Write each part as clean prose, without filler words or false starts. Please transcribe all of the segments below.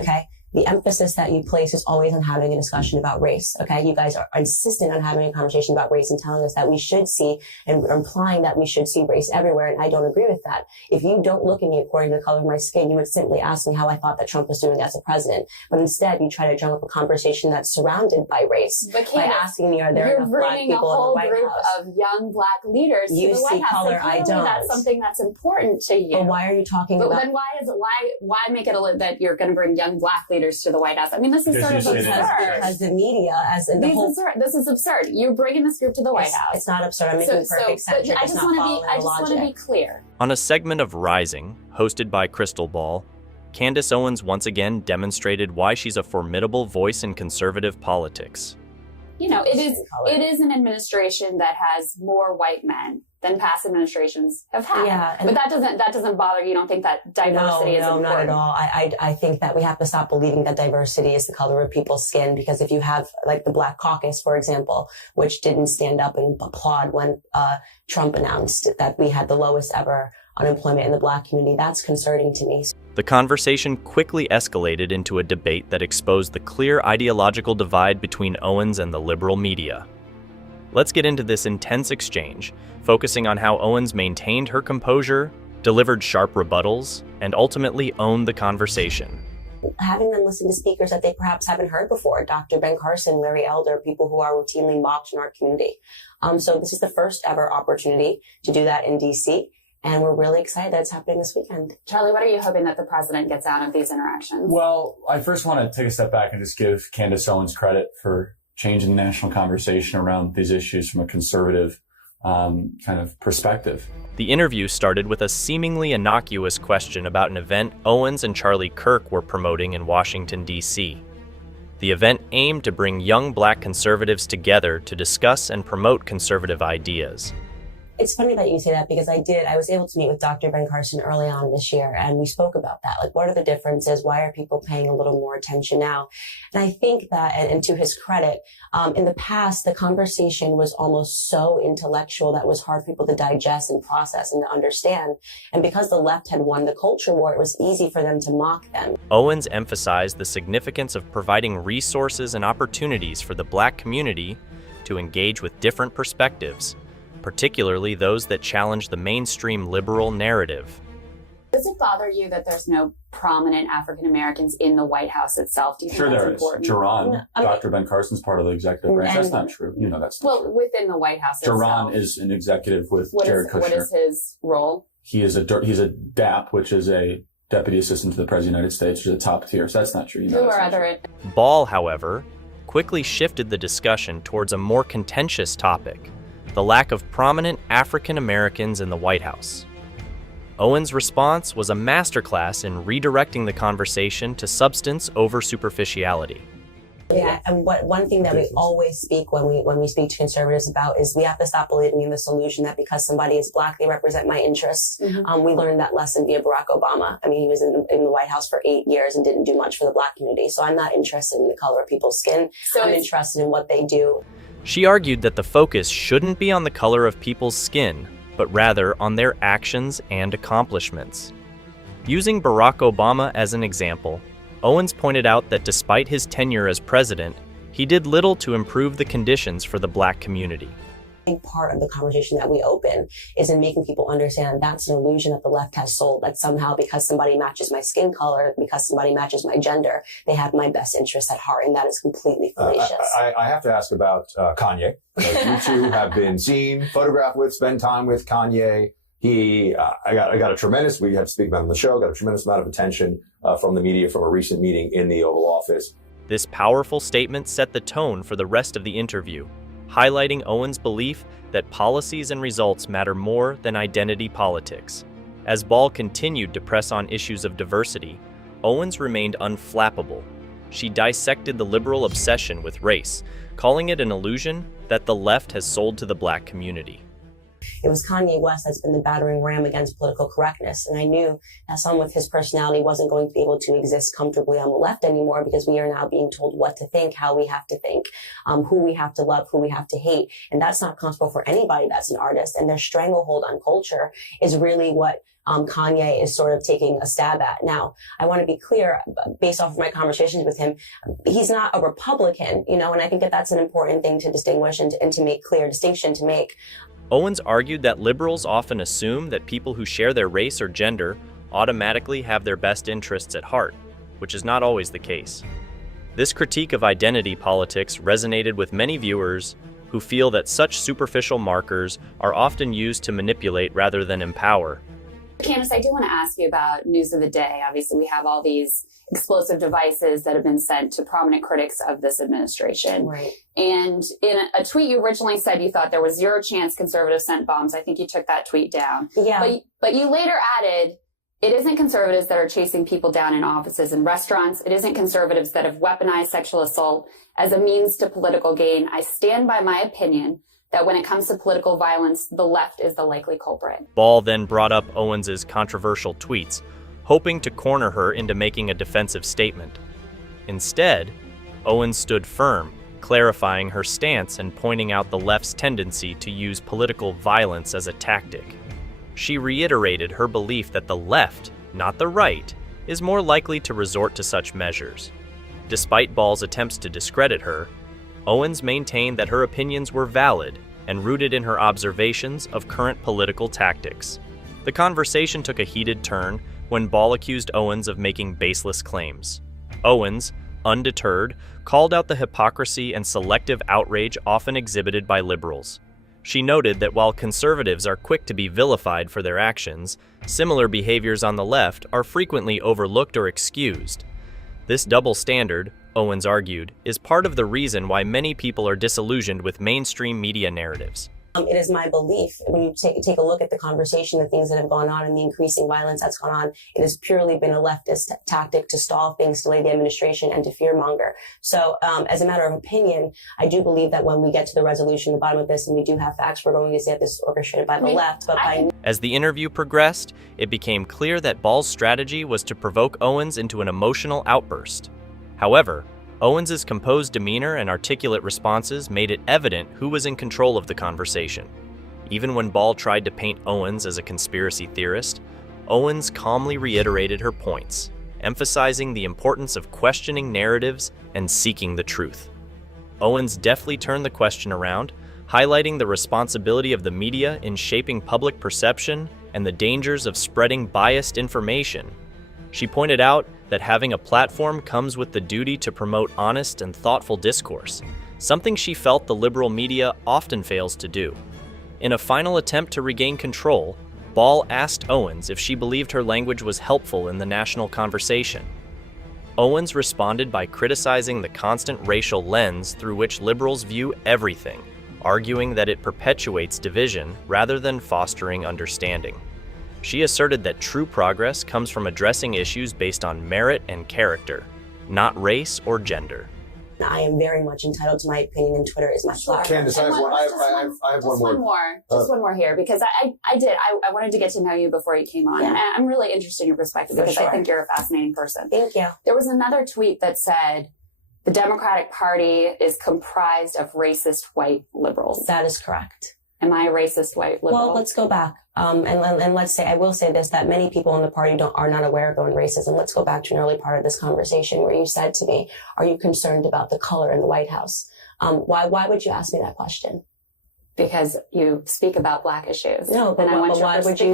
Okay. The emphasis that you place is always on having a discussion about race. Okay. You guys are insistent on having a conversation about race and telling us that we should see and implying that we should see race everywhere. And I don't agree with that. If you don't look at me according to the color of my skin, you would simply ask me how I thought that Trump was doing as a president. But instead, you try to drum up a conversation that's surrounded by race by asking me, are there enough black people in the White House? You're bringing a whole group of young black leaders to the White House. Color, I don't. That's something that's important to you. But why are you talking about? Then why make it that you're going to bring young black leaders to the White House? I mean, this is sort of absurd. Because the media, this is absurd. You're bringing this group to the White House. It's not absurd. I'm making perfect sense. I just want to be clear. On a segment of Rising, hosted by Krystal Ball, Candace Owens once again demonstrated why she's a formidable voice in conservative politics. You know, it is an administration that has more white men than past administrations have had. Yeah, but that doesn't bother you. You don't think that diversity is important? No, not at all. I think that we have to stop believing that diversity is the color of people's skin, because if you have like the Black Caucus, for example, which didn't stand up and applaud when Trump announced that we had the lowest ever unemployment in the black community, that's concerning to me. The conversation quickly escalated into a debate that exposed the clear ideological divide between Owens and the liberal media. Let's get into this intense exchange, focusing on how Owens maintained her composure, delivered sharp rebuttals, and ultimately owned the conversation. Having them listen to speakers that they perhaps haven't heard before, Dr. Ben Carson, Larry Elder, people who are routinely mocked in our community. So this is the first ever opportunity to do that in DC. And we're really excited that it's happening this weekend. Charlie, what are you hoping that the president gets out of these interactions? Well, I first want to take a step back and just give Candace Owens credit for changing the national conversation around these issues from a conservative kind of perspective. The interview started with a seemingly innocuous question about an event Owens and Charlie Kirk were promoting in Washington, D.C. The event aimed to bring young black conservatives together to discuss and promote conservative ideas. It's funny that you say that, because I was able to meet with Dr. Ben Carson early on this year, and we spoke about that. Like, what are the differences? Why are people paying a little more attention now? And I think that, and to his credit, in the past, the conversation was almost so intellectual that it was hard for people to digest and process and to understand. And because the left had won the culture war, it was easy for them to mock them. Owens emphasized the significance of providing resources and opportunities for the black community to engage with different perspectives, particularly those that challenge the mainstream liberal narrative. Does it bother you that there's no prominent African Americans in the White House itself? Do you think Sure, that's there important? is. Jerron, Dr. Ben Carson's part of the executive branch. That's not true. You know that's not true. Well, within the White House Jerron itself. is an executive with Jared Kushner. What is his role? He's a DAP, which is a Deputy Assistant to the President of the United States, which is a top tier. So that's not true. You know, Who are other? Ball, however, quickly shifted the discussion towards a more contentious topic: the lack of prominent African Americans in the White House. Owens' response was a masterclass in redirecting the conversation to substance over superficiality. Yeah, and one thing that we always speak when we speak to conservatives about is we have to stop believing in this illusion that because somebody is black, they represent my interests. Mm-hmm. We learned that lesson via Barack Obama. I mean, he was in the White House for 8 years and didn't do much for the black community. So I'm not interested in the color of people's skin. So I'm interested in what they do. She argued that the focus shouldn't be on the color of people's skin, but rather on their actions and accomplishments. Using Barack Obama as an example, Owens pointed out that despite his tenure as president, he did little to improve the conditions for the black community. A big part of the conversation that we open is in making people understand that's an illusion that the left has sold, that somehow because somebody matches my skin color, because somebody matches my gender, they have my best interests at heart, and that is completely fallacious. I have to ask about Kanye. You two have been seen, photographed with, spend time with Kanye. I got a tremendous, we have to speak about it on the show, got a tremendous amount of attention from the media from a recent meeting in the Oval Office. This powerful statement set the tone for the rest of the interview, highlighting Owens' belief that policies and results matter more than identity politics. As Ball continued to press on issues of diversity, Owens remained unflappable. She dissected the liberal obsession with race, calling it an illusion that the left has sold to the black community. It was Kanye West that's been the battering ram against political correctness. And I knew that someone with his personality wasn't going to be able to exist comfortably on the left anymore, because we are now being told what to think, how we have to think, who we have to love, who we have to hate. And that's not comfortable for anybody that's an artist. And their stranglehold on culture is really what Kanye is sort of taking a stab at. Now, I want to be clear, based off of my conversations with him, he's not a Republican, and I think that that's an important thing to distinguish and to make clear distinction to make. Owens argued that liberals often assume that people who share their race or gender automatically have their best interests at heart, which is not always the case. This critique of identity politics resonated with many viewers who feel that such superficial markers are often used to manipulate rather than empower. Candace, I do want to ask you about news of the day. Obviously, we have all these explosive devices that have been sent to prominent critics of this administration. Right. And in a tweet, you originally said you thought there was zero chance conservatives sent bombs. I think you took that tweet down. Yeah. But you later added, it isn't conservatives that are chasing people down in offices and restaurants. It isn't conservatives that have weaponized sexual assault as a means to political gain. I stand by my opinion that when it comes to political violence, the left is the likely culprit. Ball then brought up Owens's controversial tweets, hoping to corner her into making a defensive statement. Instead, Owens stood firm, clarifying her stance and pointing out the left's tendency to use political violence as a tactic. She reiterated her belief that the left, not the right, is more likely to resort to such measures. Despite Ball's attempts to discredit her, Owens maintained that her opinions were valid and rooted in her observations of current political tactics. The conversation took a heated turn when Ball accused Owens of making baseless claims. Owens, undeterred, called out the hypocrisy and selective outrage often exhibited by liberals. She noted that while conservatives are quick to be vilified for their actions, similar behaviors on the left are frequently overlooked or excused. This double standard, Owens argued, is part of the reason why many people are disillusioned with mainstream media narratives. It is my belief, when you take a look at the conversation, the things that have gone on and the increasing violence that's gone on, it has purely been a leftist tactic to stall things, delay the administration, and to fearmonger. So as a matter of opinion, I do believe that when we get to the resolution, the bottom of this, and we do have facts, we're going to say that this is orchestrated by the left. But As the interview progressed, it became clear that Ball's strategy was to provoke Owens into an emotional outburst. However, Owens's composed demeanor and articulate responses made it evident who was in control of the conversation. Even when Ball tried to paint Owens as a conspiracy theorist, Owens calmly reiterated her points, emphasizing the importance of questioning narratives and seeking the truth. Owens deftly turned the question around, highlighting the responsibility of the media in shaping public perception and the dangers of spreading biased information. She pointed out that having a platform comes with the duty to promote honest and thoughtful discourse, something she felt the liberal media often fails to do. In a final attempt to regain control, Ball asked Owens if she believed her language was helpful in the national conversation. Owens responded by criticizing the constant racial lens through which liberals view everything, arguing that it perpetuates division rather than fostering understanding. She asserted that true progress comes from addressing issues based on merit and character, not race or gender. I am very much entitled to my opinion, and Twitter is my platform. Candace, I have one more. Just one more here, because I wanted to get to know you before you came on. Yeah. And I'm really interested in your perspective because I think you're a fascinating person. Thank you. There was another tweet that said, the Democratic Party is comprised of racist white liberals. That is correct. Am I a racist white liberal? Well, let's go back. And let's say, I will say this, that many people in the party are not aware of their own racism. Let's go back to an early part of this conversation where you said to me, are you concerned about the color in the White House? Why would you ask me that question? Because you speak about Black issues. No, but why would you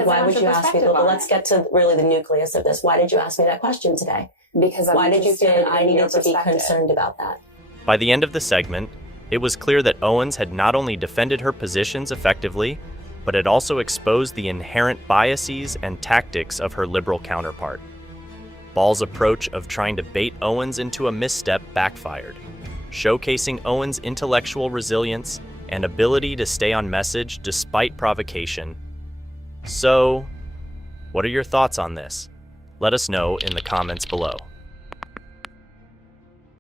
ask me? Well, let's get to really the nucleus of this. Why did you ask me that question today? Because why did you feel that I needed to be concerned about that? By the end of the segment, it was clear that Owens had not only defended her positions effectively, but had also exposed the inherent biases and tactics of her liberal counterpart. Ball's approach of trying to bait Owens into a misstep backfired, showcasing Owens' intellectual resilience and ability to stay on message despite provocation. So, what are your thoughts on this? Let us know in the comments below.